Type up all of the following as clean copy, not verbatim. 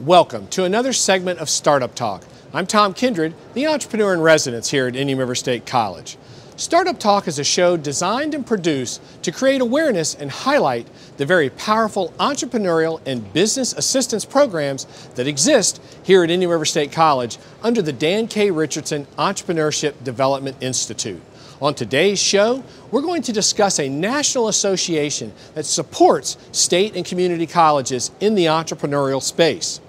Welcome to another segment of Startup Talk. I'm Tom Kindred, the entrepreneur in residence here at Indian River State College. Startup Talk is a show designed and produced to create awareness and highlight the very powerful entrepreneurial and business assistance programs that exist here at Indian River State College under the Dan K. Richardson Entrepreneurship Development Institute. On today's show, we're going to discuss a national association that supports state and community colleges in the entrepreneurial space.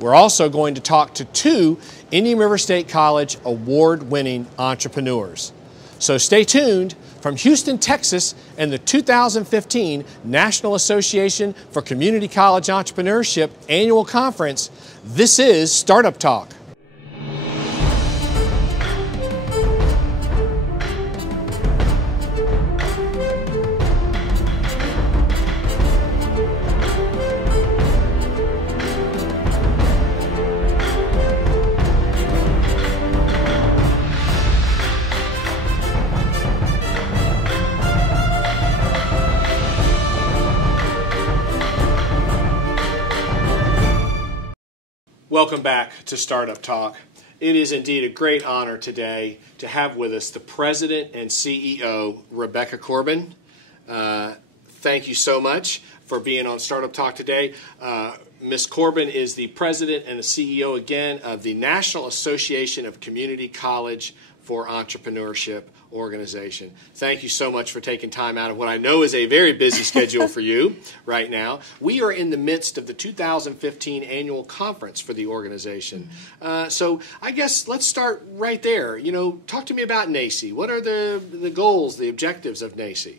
We're also going to talk to two Indian River State College award-winning entrepreneurs. So stay tuned. From Houston, Texas, and the 2015 National Association for Community College Entrepreneurship Annual Conference, this is Startup Talk. Welcome back to Startup Talk. It is indeed a great honor today to have with us the President and CEO, Rebecca Corbin. Thank you so much for being on Startup Talk today. Ms. Corbin is the President and the CEO again of the National Association of Community College for Entrepreneurship organization. Thank you so much for taking time out of what I know is a very busy schedule for you right now. We are in the midst of the 2015 annual conference for the organization. So I guess let's start right there. You know, talk to me about NACCE. What are the goals, the objectives of NACCE?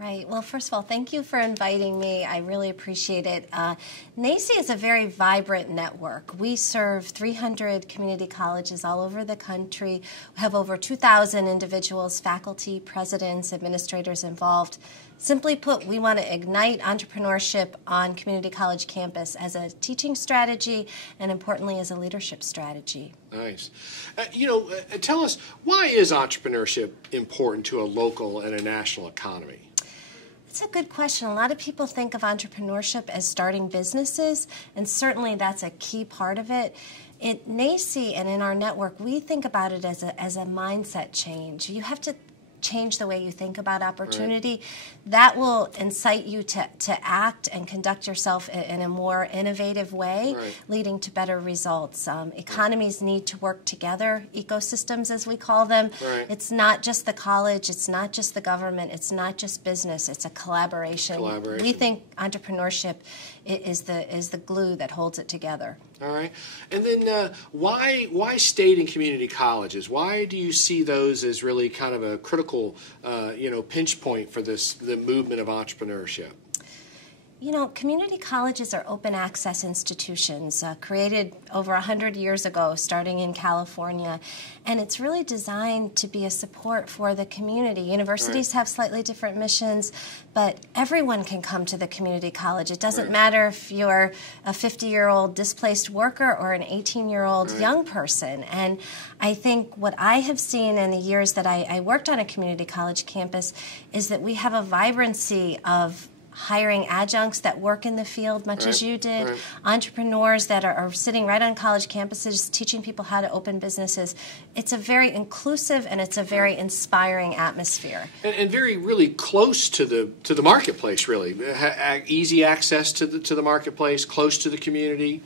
Right. Well, first of all, thank you for inviting me. I really appreciate it. NACCE is a very vibrant network. We serve 300 community colleges all over the country. We have over 2,000 individuals, faculty, presidents, administrators involved. Simply put, we want to ignite entrepreneurship on community college campus as a teaching strategy and, importantly, as a leadership strategy. Nice. Tell us, why is entrepreneurship important to a local and a national economy? It's a good question. A lot of people think of entrepreneurship as starting businesses, and certainly that's a key part of it. At NACCE and in our network, we think about it as a mindset change. You have to change the way you think about opportunity. Right. That will incite you to act and conduct yourself in a more innovative way, right, leading to better results. Economies need to work together, ecosystems as we call them. Right. It's not just the college, it's not just the government, it's not just business, it's a collaboration. We think entrepreneurship is the glue that holds it together. All right. And then why state and community colleges? Why do you see those as really kind of a critical pinch point for the movement of entrepreneurship? You know, community colleges are open access institutions created over 100 years ago, starting in California, and it's really designed to be a support for the community. Universities have slightly different missions, but everyone can come to the community college. It doesn't matter if you're a 50-year-old displaced worker or an 18-year-old young person. And I think what I have seen in the years that I worked on a community college campus is that we have a vibrancy of hiring adjuncts that work in the field much as you did, entrepreneurs that are sitting right on college campuses teaching people how to open businesses. It's a very inclusive and it's a very inspiring atmosphere. And very really close to the marketplace, really. Easy access to the marketplace, close to the community.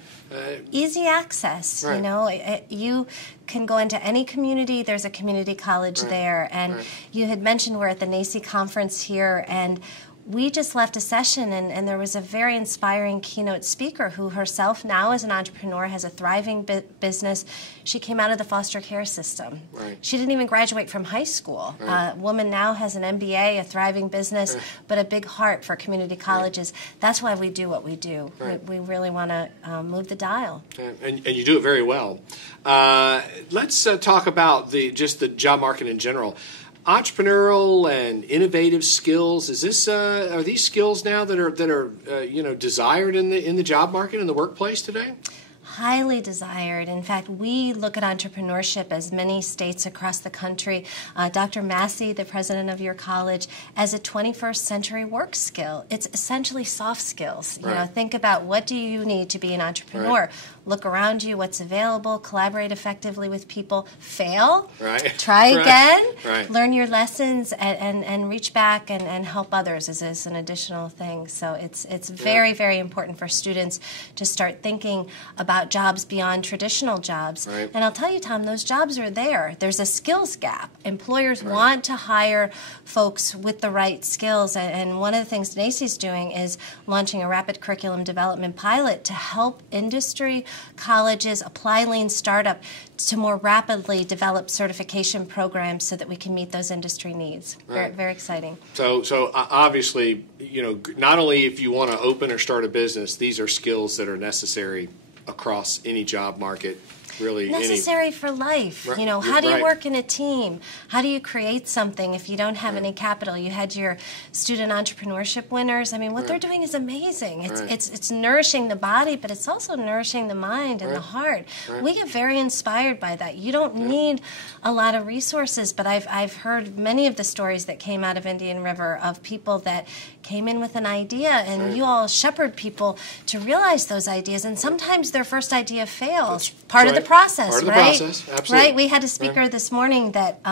Easy access, you know. You can go into any community. There's a community college there. And you had mentioned we're at the NACCE conference here, and we just left a session, and there was a very inspiring keynote speaker who herself now is an entrepreneur, has a thriving business. She came out of the foster care system. She didn't even graduate from high school. A woman now has an MBA, a thriving business, but a big heart for community colleges. That's why we do what we do. We really want to move the dial. And you do it very well. Let's talk about just the job market in general. Entrepreneurial and innovative skills, are these skills now that are desired in the job market, in the workplace today? highly desired. In fact, we look at entrepreneurship as many states across the country. Dr. Massey, the president of your college, as a 21st century work skill. It's essentially soft skills. You know, think about what do you need to be an entrepreneur. Look around you, what's available, collaborate effectively with people, fail, try again, learn your lessons, and reach back and help others is an additional thing. So it's very, very important for students to start thinking about jobs beyond traditional jobs. And I'll tell you, Tom, those jobs are there. There's a skills gap. Employers want to hire folks with the right skills, and one of the things NACCE is doing is launching a rapid curriculum development pilot to help industry, colleges apply Lean Startup to more rapidly develop certification programs so that we can meet those industry needs. Very, very exciting. So obviously, you know, not only if you want to open or start a business, these are skills that are necessary across any job market. Really necessary for life. You know, how do you work in a team? How do you create something if you don't have any capital? You had your student entrepreneurship winners. I mean, what they're doing is amazing. It's nourishing the body, but it's also nourishing the mind and the heart. We get very inspired by that. You don't need a lot of resources, but I've heard many of the stories that came out of Indian River of people that came in with an idea, and you all shepherd people to realize those ideas, and sometimes their first idea fails. Part of the process, part of the process, absolutely. Right? We had a speaker this morning that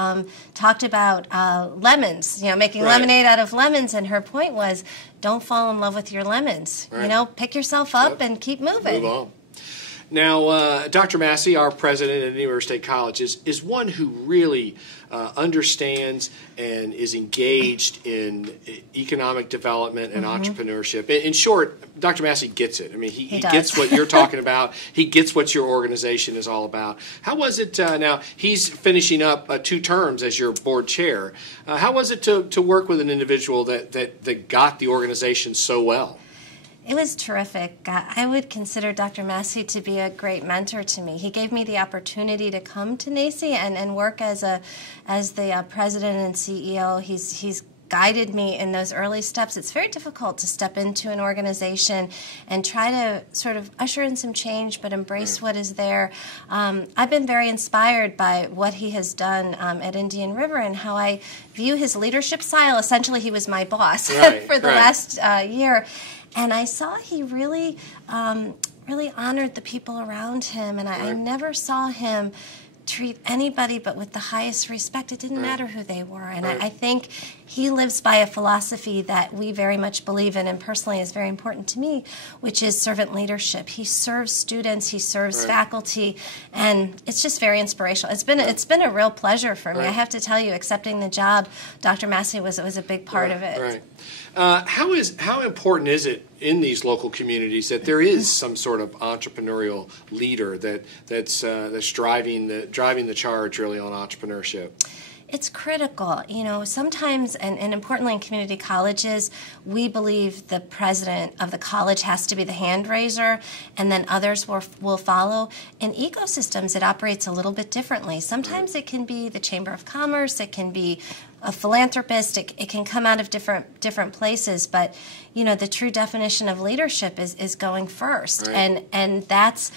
talked about lemons, you know, making lemonade out of lemons, and her point was, don't fall in love with your lemons. You know, pick yourself up and keep moving. Move on. Now, Dr. Massey, our president at Indian River State College, is one who really understands and is engaged in economic development and entrepreneurship. In short, Dr. Massey gets it. I mean, he gets what you're talking about. He gets what your organization is all about. How was it, now, he's finishing up 2 terms as your board chair. How was it to work with an individual that got the organization so well? It was terrific. I would consider Dr. Massey to be a great mentor to me. He gave me the opportunity to come to NACCE and work as the president and CEO. He's guided me in those early steps. It's very difficult to step into an organization and try to sort of usher in some change but embrace what is there. I've been very inspired by what he has done at Indian River and how I view his leadership style. Essentially, he was my boss for the last year. And I saw he really honored the people around him, and I never saw him treat anybody but with the highest respect. It didn't matter who they were. And I think he lives by a philosophy that we very much believe in and personally is very important to me, which is servant leadership. He serves students, he serves faculty, and it's just very inspirational. It's been a real pleasure for me. I have to tell you, accepting the job, Dr. Massey was a big part of it. How important is it in these local communities that there is some sort of entrepreneurial leader that's driving the charge really on entrepreneurship? It's critical. You know, sometimes, and importantly in community colleges, we believe the president of the college has to be the hand raiser, and then others will follow. In ecosystems, it operates a little bit differently. Sometimes it can be the Chamber of Commerce, it can be a philanthropist, it can come out of different places, but you know, the true definition of leadership is going first, and that's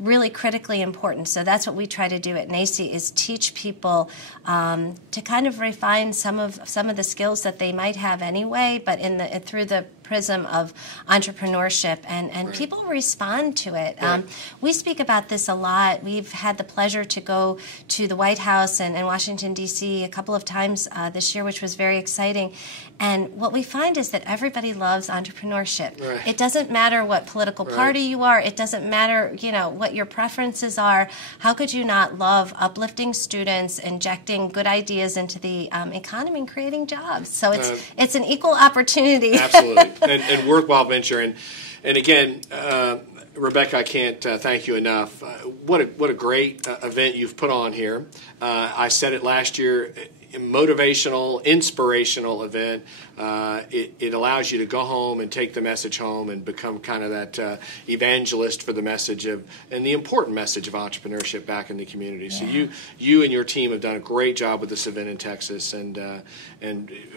really critically important. So that's what we try to do at NACCE, is teach people to kind of refine some of the skills that they might have anyway, but through the prism of entrepreneurship, and people respond to it. We speak about this a lot. We've had the pleasure to go to the White House and Washington, D.C. a couple of times this year, which was very exciting. And what we find is that everybody loves entrepreneurship. It doesn't matter what political party you are. It doesn't matter, you know, what your preferences are. How could you not love uplifting students, injecting good ideas into the economy, and creating jobs? So it's an equal opportunity. Absolutely. And worthwhile venture. And again, Rebecca, I can't thank you enough. What a great event you've put on here. I said it last year, motivational, inspirational event. it allows you to go home and take the message home and become kind of that evangelist for the message of, and the important message of entrepreneurship back in the community. So you and your team have done a great job with this event in Texas, and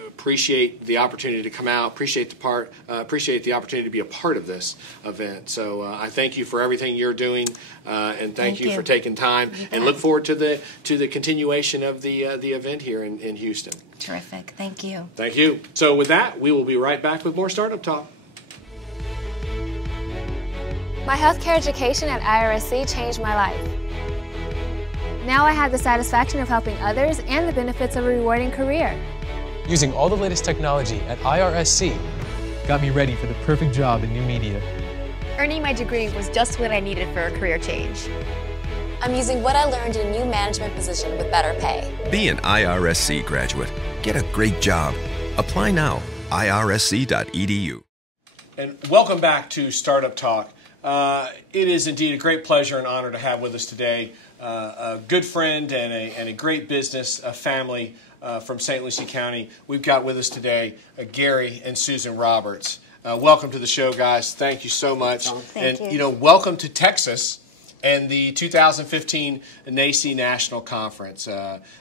appreciate the opportunity to come out, appreciate the opportunity to be a part of this event. So I thank you for everything you're doing, and thank you for taking time, and look forward to the continuation of the event here in Houston. Terrific. Thank you. Thank you. So with that, we will be right back with more Startup Talk. My healthcare education at IRSC changed my life. Now I have the satisfaction of helping others and the benefits of a rewarding career. Using all the latest technology at IRSC got me ready for the perfect job in new media. Earning my degree was just what I needed for a career change. I'm using what I learned in a new management position with better pay. Be an IRSC graduate. Get a great job. Apply now. irsc.edu. And welcome back to Startup Talk. It is indeed a great pleasure and honor to have with us today a good friend and a great business family from St. Lucie County. We've got with us today Gary and Susan Roberts. Welcome to the show, guys. Thank you so much. Thank you. You know, welcome to Texas and the 2015 NACCE National Conference.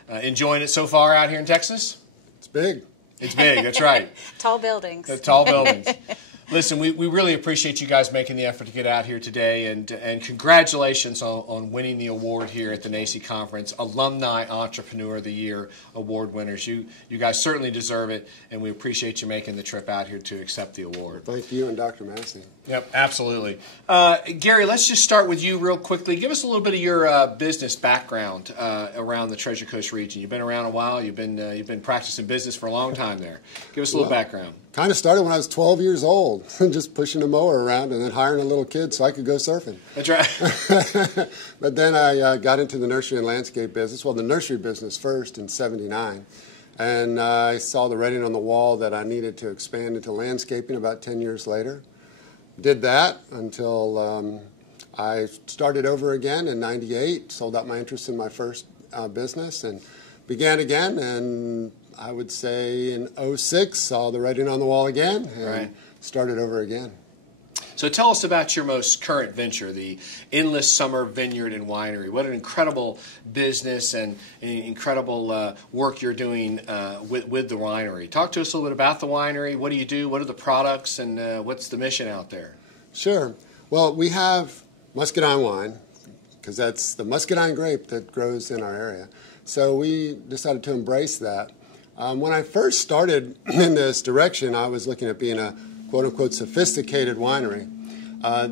Enjoying it so far out here in Texas? It's big. It's big, that's right. Tall buildings. The tall buildings. Listen, we really appreciate you guys making the effort to get out here today, and congratulations on winning the award here at the NACCE Conference, Alumni Entrepreneur of the Year award winners. You guys certainly deserve it, and we appreciate you making the trip out here to accept the award. Thank you and Dr. Massey. Yep, absolutely. Gary, let's just start with you real quickly. Give us a little bit of your business background around the Treasure Coast region. You've been around a while. You've been practicing business for a long time there. Give us a little background. Kind of started when I was 12 years old, just pushing a mower around and then hiring a little kid so I could go surfing. That's right. But then I got into the nursery and landscape business, well, the nursery business first in '79. And I saw the writing on the wall that I needed to expand into landscaping about 10 years later. Did that until I started over again in '98, sold out my interest in my first business and began again, and I would say in '06 saw the writing on the wall again and started over again. So tell us about your most current venture, the Endless Summer Vineyard and Winery. What an incredible business and incredible work you're doing with the winery. Talk to us a little bit about the winery. What do you do? What are the products? And what's the mission out there? Sure. Well, we have muscadine wine, because that's the muscadine grape that grows in our area. So we decided to embrace that. When I first started in this direction, I was looking at being a quote-unquote sophisticated winery.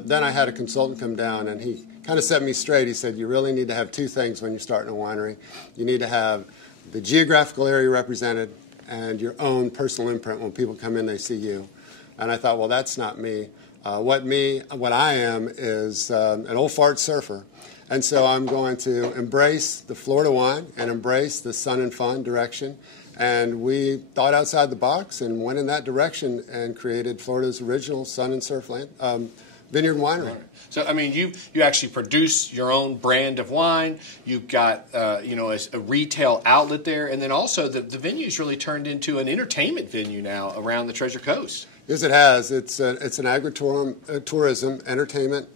Then I had a consultant come down, and he kind of set me straight. He said, you really need to have two things when you're starting a winery. You need to have the geographical area represented and your own personal imprint. When people come in, they see you. And I thought, well, that's not me. What I am is an old fart surfer. And so I'm going to embrace the Florida wine and embrace the sun and fun direction. And we thought outside the box and went in that direction and created Florida's original sun and surf land, vineyard and winery. So, I mean, you actually produce your own brand of wine. You've got, a retail outlet there. And then also the venue's really turned into an entertainment venue now around the Treasure Coast. Yes, it has. It's an agritourism entertainment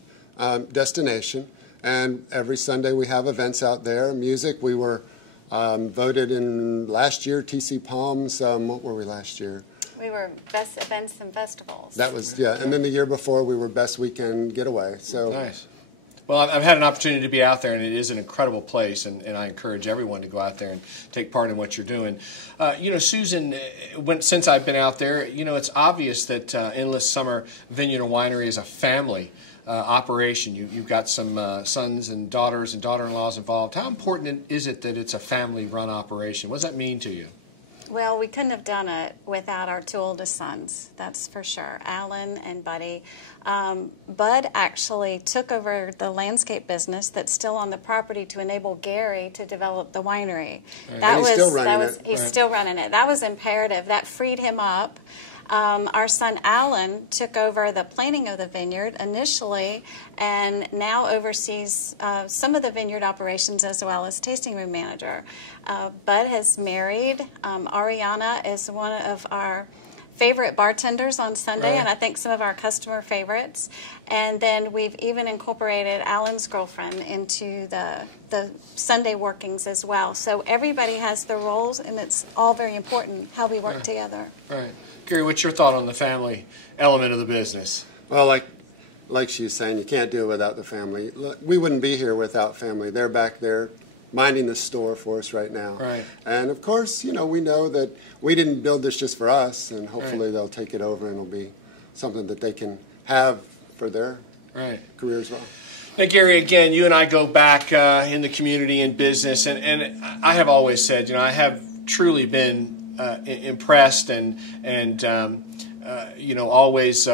destination. And every Sunday we have events out there. Music, we were voted in last year, TC Palms. What were we last year? We were Best Events and Festivals. That was, yeah. And then the year before we were Best Weekend Getaway. So nice. Well, I've had an opportunity to be out there, and it is an incredible place, and I encourage everyone to go out there and take part in what you're doing. Susan, since I've been out there, it's obvious that Endless Summer Vineyard and Winery is a family operation. You've got some sons and daughters and daughter-in-laws involved. How important is it that it's a family-run operation? What does that mean to you? Well, we couldn't have done it without our two oldest sons, that's for sure, Alan and Buddy. Bud actually took over the landscape business that's still on the property to enable Gary to develop the winery. Right. He's still running it. That was imperative. That freed him up. Our son Alan took over the planning of the vineyard initially and now oversees some of the vineyard operations as well as tasting room manager. Bud has married. Ariana is one of our favorite bartenders on Sunday, and I think some of our customer favorites. And then we've even incorporated Alan's girlfriend into the Sunday workings as well. So everybody has their roles, and it's all very important how we work together. Right. Gary, what's your thought on the family element of the business? Well, like she was saying, you can't do it without the family. We wouldn't be here without family. They're back there minding the store for us right now. Right. And of course, we know that we didn't build this just for us, and hopefully they'll take it over and it'll be something that they can have for their career as well. Now, Gary, again, you and I go back in the community and business, and I have always said, I have truly been impressed and always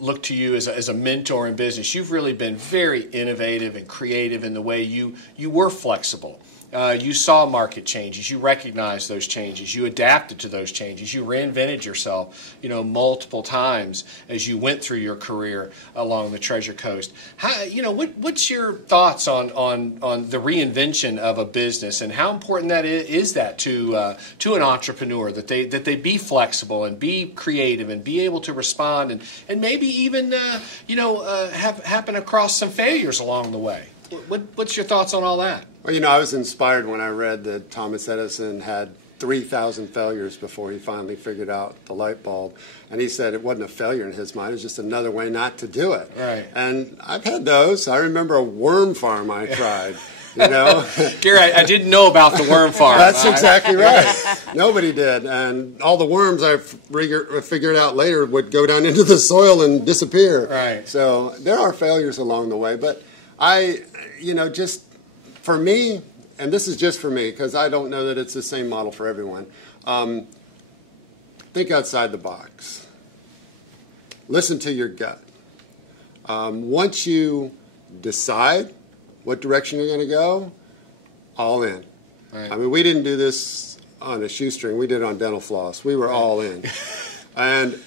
look to you as a mentor in business. You've really been very innovative and creative in the way you were flexible. You saw market changes. You recognized those changes. You adapted to those changes. You reinvented yourself, multiple times as you went through your career along the Treasure Coast. What's your thoughts on the reinvention of a business, and how important that is that to an entrepreneur, that they be flexible and be creative and be able to respond and maybe even have happen across some failures along the way? What's your thoughts on all that? Well, I was inspired when I read that Thomas Edison had 3,000 failures before he finally figured out the light bulb. And he said it wasn't a failure in his mind, it was just another way not to do it. Right. And I've had those. I remember a worm farm I tried. Gary, I didn't know about the worm farm. That's exactly right. Nobody did. And all the worms I figured out later would go down into the soil and disappear. Right. So there are failures along the way. But just for me, and this is just for me because I don't know that it's the same model for everyone, think outside the box. Listen to your gut. Once you decide what direction you're going to go, all in. Right. I mean, we didn't do this on a shoestring. We did it on dental floss. We were all in. And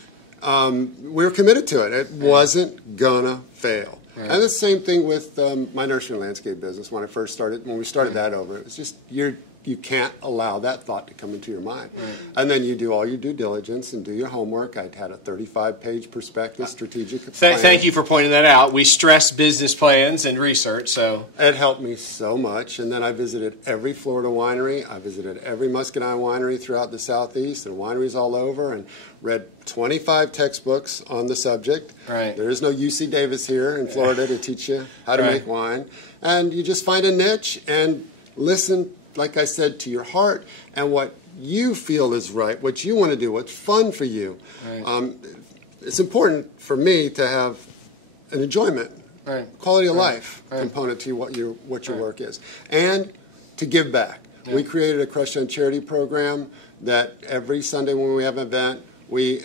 we were committed to it. It wasn't going to fail. Right. And the same thing with my nursery and landscape business. When we started that over, it was just you can't allow that thought to come into your mind. Right. And then you do all your due diligence and do your homework. I had a 35-page prospectus, strategic plan. Thank you for pointing that out. We stress business plans and research. So it helped me so much. And then I visited every Florida winery. I visited every muscadine winery throughout the Southeast and wineries all over, and read 25 textbooks on the subject. Right. There is no UC Davis here in Florida to teach you how to make wine. And you just find a niche and listen, like I said, to your heart and what you feel is right, what you want to do, what's fun for you. Right. It's important for me to have an enjoyment, quality of life component to what your work is, and to give back. Yeah. We created a Crush on Charity program that every Sunday when we have an event, we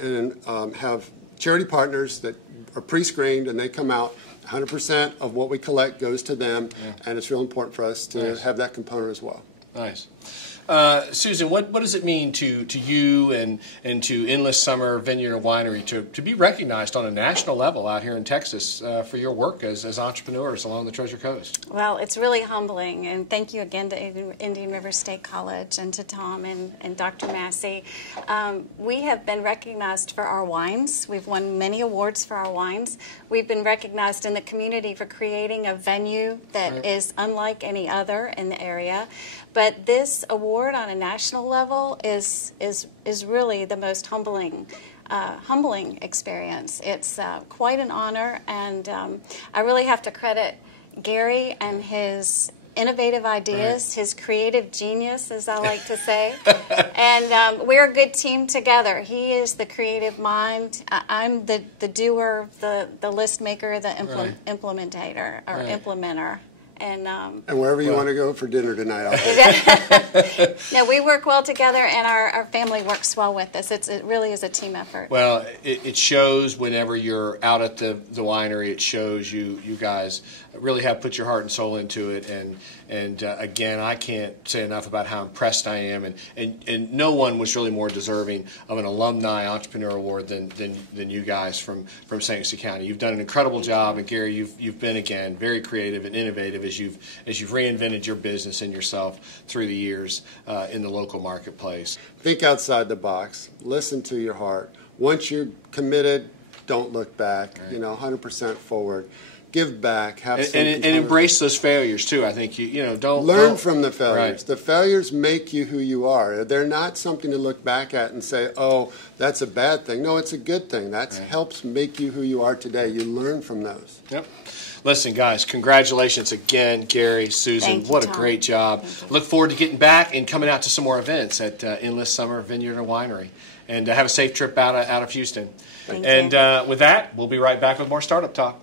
have charity partners that are pre-screened, and they come out. 100% of what we collect goes to them, and it's real important for us to have that component as well. Nice. Susan, what does it mean to you and to Endless Summer Vineyard and Winery to be recognized on a national level out here in Texas for your work as entrepreneurs along the Treasure Coast? Well, it's really humbling, and thank you again to Indian River State College and to Tom and Dr. Massey. We have been recognized for our wines. We've won many awards for our wines. We've been recognized in the community for creating a venue that is unlike any other in the area. But this award on a national level is really the most humbling experience. It's quite an honor, and I really have to credit Gary and his innovative ideas, his creative genius, as I like to say. And we're a good team together. He is the creative mind. I'm the doer, the list maker, the implementer. And wherever you want to go for dinner tonight, I'll take. No, we work well together, and our family works well with us. It really is a team effort. Well, it shows whenever you're out at the winery. It shows you guys really have put your heart and soul into it. And again, I can't say enough about how impressed I am. And no one was really more deserving of an Alumni Entrepreneur Award than you guys from St. Lucie County. You've done an incredible job, and Gary, you've been again very creative and innovative as you've reinvented your business and yourself through the years in the local marketplace. Think outside the box. Listen to your heart. once you're committed, don't look back. You know, 100% forward. Give back. Have and embrace those failures too. I think you know don't learn from the failures. Right. The failures make you who you are. They're not something to look back at and say, "Oh, that's a bad thing." No, it's a good thing. That helps make you who you are today. You learn from those. Yep. Listen, guys, congratulations again, Gary, Susan. What a great job. Look forward to getting back and coming out to some more events at Endless Summer Vineyard and Winery. And have a safe trip out of Houston. Thank and you. With that, we'll be right back with more Startup Talk.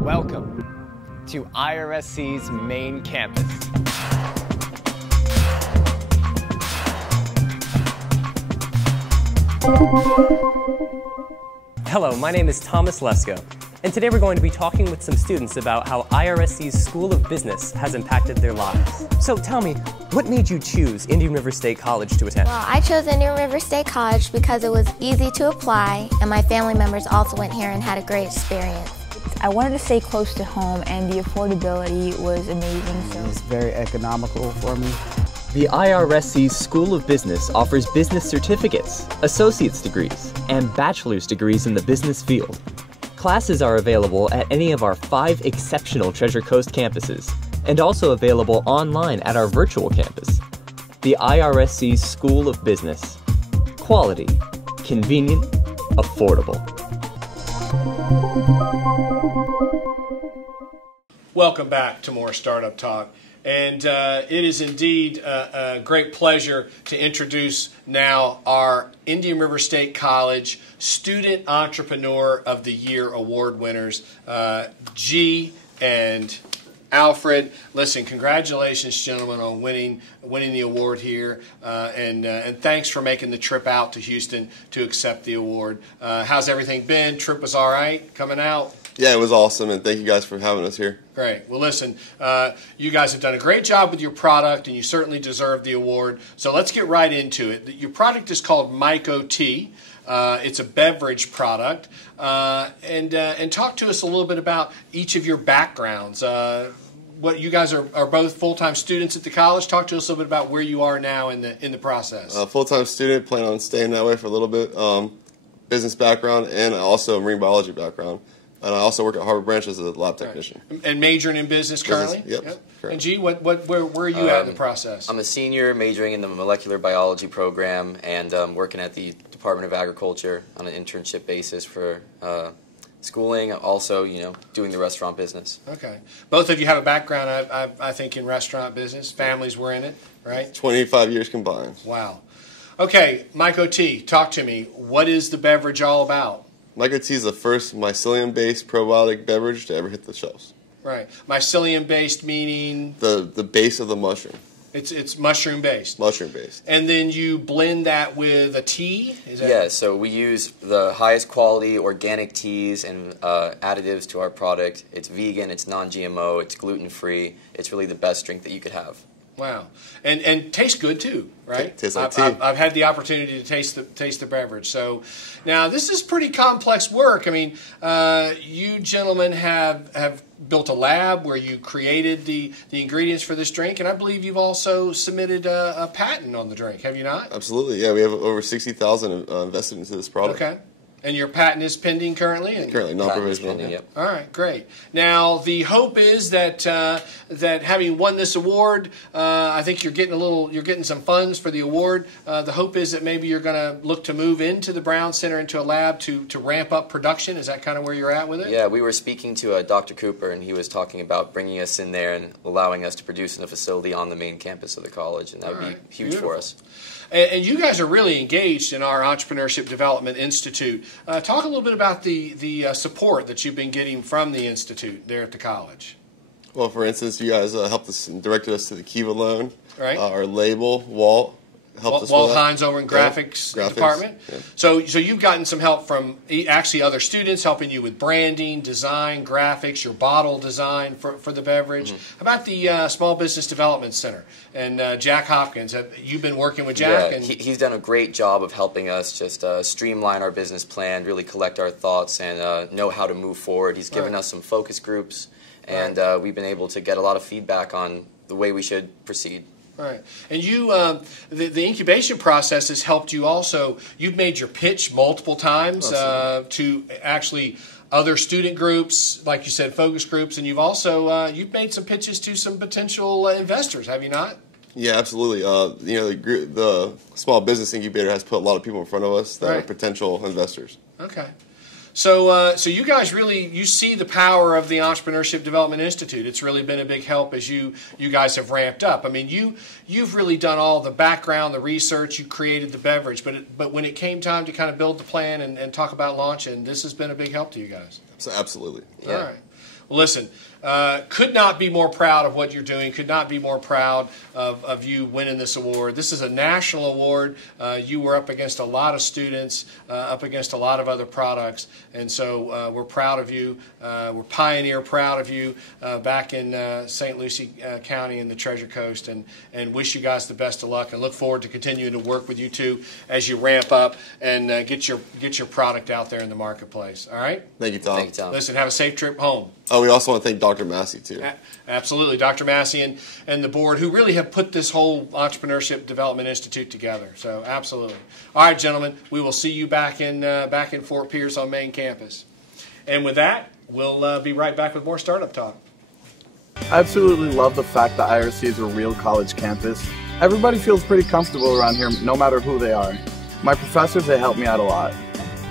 Welcome to IRSC's main campus. Hello, my name is Thomas Lesko, and today we're going to be talking with some students about how IRSC's School of Business has impacted their lives. So tell me, what made you choose Indian River State College to attend? Well, I chose Indian River State College because it was easy to apply, and my family members also went here and had a great experience. I wanted to stay close to home, and the affordability was amazing. So it's very economical for me. The IRSC's School of Business offers business certificates, associate's degrees, and bachelor's degrees in the business field. Classes are available at any of our 5 exceptional Treasure Coast campuses, and also available online at our virtual campus. The IRSC's School of Business. Quality, convenient, affordable. Welcome back to more Startup Talk. And it is indeed a great pleasure to introduce now our Indian River State College Student Entrepreneur of the Year Award winners, G and Alfred. Listen, congratulations, gentlemen, on winning the award here, and thanks for making the trip out to Houston to accept the award. How's everything been? Trip was all right coming out? Yeah, it was awesome, and thank you guys for having us here. Great. Well, listen, you guys have done a great job with your product, and you certainly deserve the award. So let's get right into it. Your product is called Myco Tea. It's a beverage product. And talk to us a little bit about each of your backgrounds. What you guys are both full-time students at the college. Talk to us a little bit about where you are now in the process. Full-time student, plan on staying that way for a little bit. Business background and also marine biology background. And I also work at Harbor Branch as a lab technician. Right. And majoring in business currently? Yep. And G, where are you at in the process? I'm a senior majoring in the molecular biology program and working at the Department of Agriculture on an internship basis for schooling. Also, doing the restaurant business. Okay. Both of you have a background, I think, in restaurant business. Families were in it, right? 25 years combined. Wow. Okay, Myco Tea, talk to me. What is the beverage all about? Myco Tea is the first mycelium-based probiotic beverage to ever hit the shelves. Right. Mycelium-based meaning? The base of the mushroom. It's mushroom-based? Mushroom-based. And then you blend that with a tea? Yeah, so we use the highest quality organic teas and additives to our product. It's vegan, it's non-GMO, it's gluten-free. It's really the best drink that you could have. Wow, and tastes good too, right? Tastes like tea. I've had the opportunity to taste the beverage. So now this is pretty complex work. I mean, you gentlemen have built a lab where you created the ingredients for this drink, and I believe you've also submitted a patent on the drink. Have you not? Absolutely. Yeah, we have over $60,000 invested into this product. Okay. And your patent is pending currently? Currently, non-provisional. Yep. All right, great. Now, the hope is that that having won this award, I think you're getting some funds for the award. The hope is that maybe you're going to look to move into the Brown Center, into a lab to ramp up production. Is that kind of where you're at with it? Yeah, we were speaking to Dr. Cooper, and he was talking about bringing us in there and allowing us to produce in a facility on the main campus of the college, and that would be huge for us. And you guys are really engaged in our Entrepreneurship Development Institute. Talk a little bit about the support that you've been getting from the Institute there at the college. Well, for instance, you guys helped us and directed us to the Kiva loan. Right. Our label, Walt, helped us Walt with that. Hines over in graphics department. Yeah. So you've gotten some help from actually other students helping you with branding, design, graphics, your bottle design for the beverage. How about the Small Business Development Center and Jack Hopkins? Have you been working with Jack? Yeah, he's done a great job of helping us just streamline our business plan, really collect our thoughts, and know how to move forward. He's given us some focus groups, and we've been able to get a lot of feedback on the way we should proceed. Right. And you, the incubation process has helped you also. You've made your pitch multiple times to actually other student groups, like you said, focus groups, and you've also you've made some pitches to some potential investors, have you not? Yeah, absolutely. You know, the small business incubator has put a lot of people in front of us that are potential investors. Okay. So, so you guys really, you see the power of the Entrepreneurship Development Institute. It's really been a big help as you guys have ramped up. I mean, you've really done all the background, the research, you created the beverage, but when it came time to kind of build the plan and talk about launching, this has been a big help to you guys. So absolutely. Yeah. All right. Well, listen, could not be more proud of what you're doing, could not be more proud of you winning this award. This is a national award. You were up against a lot of students, up against a lot of other products, and so we're proud of you. We're Pioneer proud of you back in St. Lucie County in the Treasure Coast, and wish you guys the best of luck and look forward to continuing to work with you two as you ramp up and get your product out there in the marketplace. All right? Thank you, Tom. Thank you, Tom. Listen, have a safe trip home. Oh, we also want to thank Dr. Massey, too. Absolutely. Dr. Massey and the board who really have put this whole Entrepreneurship Development Institute together. So, absolutely. All right, gentlemen, we will see you back in Fort Pierce on main campus. And with that, we'll be right back with more Startup Talk. I absolutely love the fact that IRC is a real college campus. Everybody feels pretty comfortable around here, no matter who they are. My professors, they help me out a lot.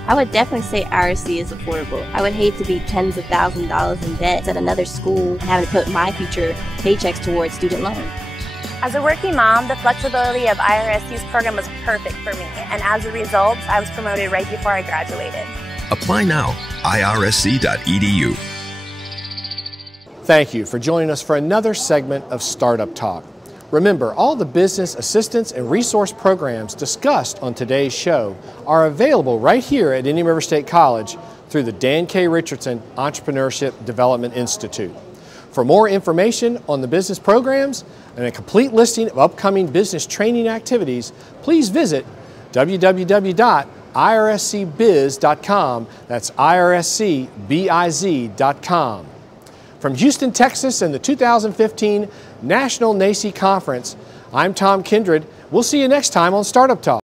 I would definitely say IRC is affordable. I would hate to be tens of thousands of dollars in debt at another school, having to put my future paychecks towards student loans. As a working mom, the flexibility of IRSC's program was perfect for me, and as a result, I was promoted right before I graduated. Apply now, irsc.edu. Thank you for joining us for another segment of Startup Talk. Remember, all the business assistance and resource programs discussed on today's show are available right here at Indian River State College through the Dan K. Richardson Entrepreneurship Development Institute. For more information on the business programs and a complete listing of upcoming business training activities, please visit www.irscbiz.com. That's irscbiz.com. From Houston, Texas and the 2015 National NACCE Conference, I'm Tom Kindred. We'll see you next time on Startup Talk.